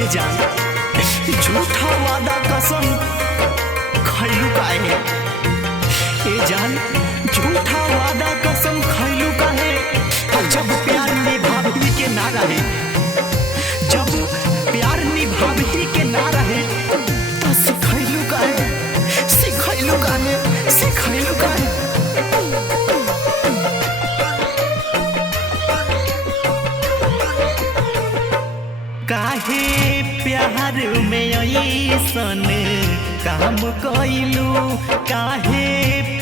ये जान झूठा वादा कसम खैलू काहे। ये जान झूठा वादा कसम खैलू काहे। जब प्यार निभावी के ना रहे, जब प्यार निभावी के ना रहे तो सिखैलू काहे, सिखैलू काहे, सिखैलू काहे। काहे प्यार में ऐसन काम कइलू, काहे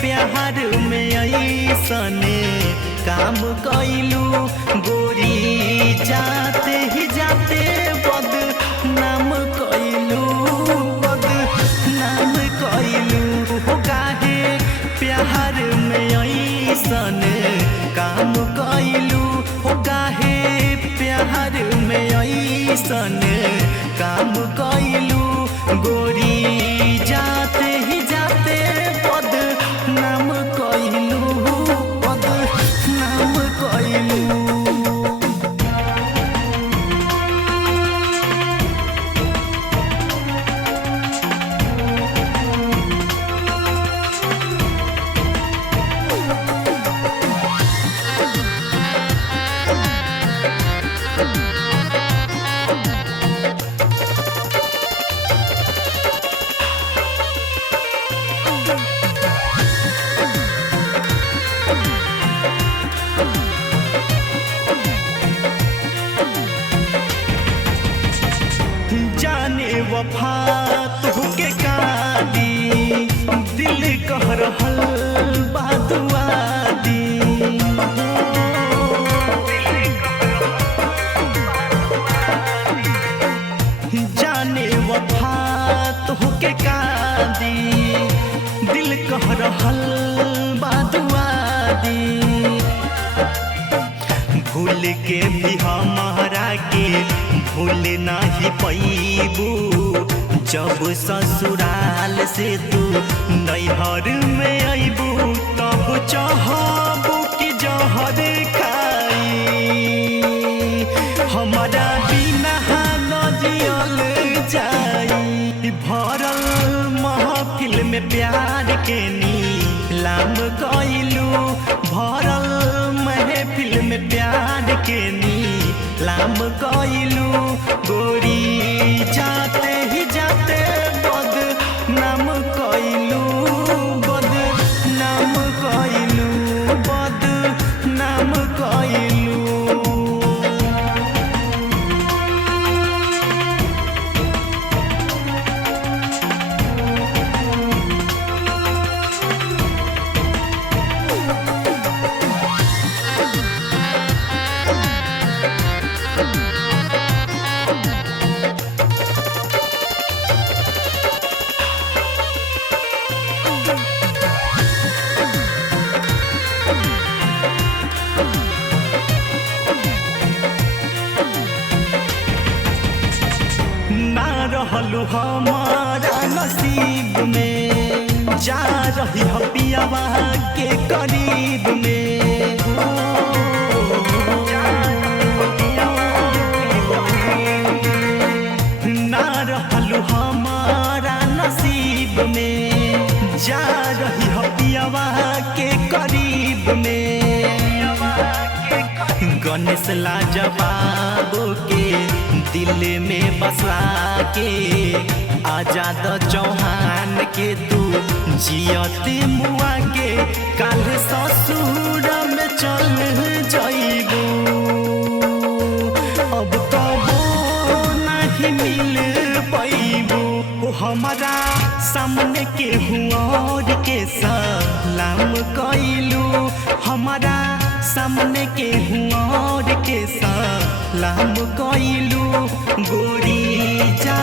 प्यार में ऐसन काम कइलू। गोरी जाते ही जाते बदनाम कइलू, बदनाम कइलू। काहे प्यार में ऐसन काम कइलू, काहे प्यार में ऐसन काम कइलू। गोरी जाते ही जाते बदनाम कइलू, बदनाम कइलू। जाने वफा तुहके कादी, दिल कह रहल बा दुआ दी। जाने वफा तुहके कादी, दिल कह रहल बा दुआ दी। भूल के भी हमारा के भूल नाही पैबू, जब ससुराल से तू नैहर में अबू तब चाहबू कि जहर खाई। हमारा बिना न जियल जाई। भरल महफिल में प्यार के नीलाम कइलू, भरल महफिल में प्यार के नीलाम कइलू। गोरी जाते ही जाते बदनाम कइलू, बदनाम कइलू, बदनाम कइलू। ना रहलू हमारा नसीब में, जा रही हो पियावा के करीब में। ना रहलू हमारा नसीब में, जा रही हो पियावा के करीब में। गणेश लाजवाब के दिल में बसा के, आजाद चौहान के तू जियते मुआ के काल ससुर में चल जाइबू। अब कबो नहीं मिल पैबू। हमारा सामने के हुआ के सलाम कइलू, हमारा सामने के हुआ के सलाम कइलू। गोरी जा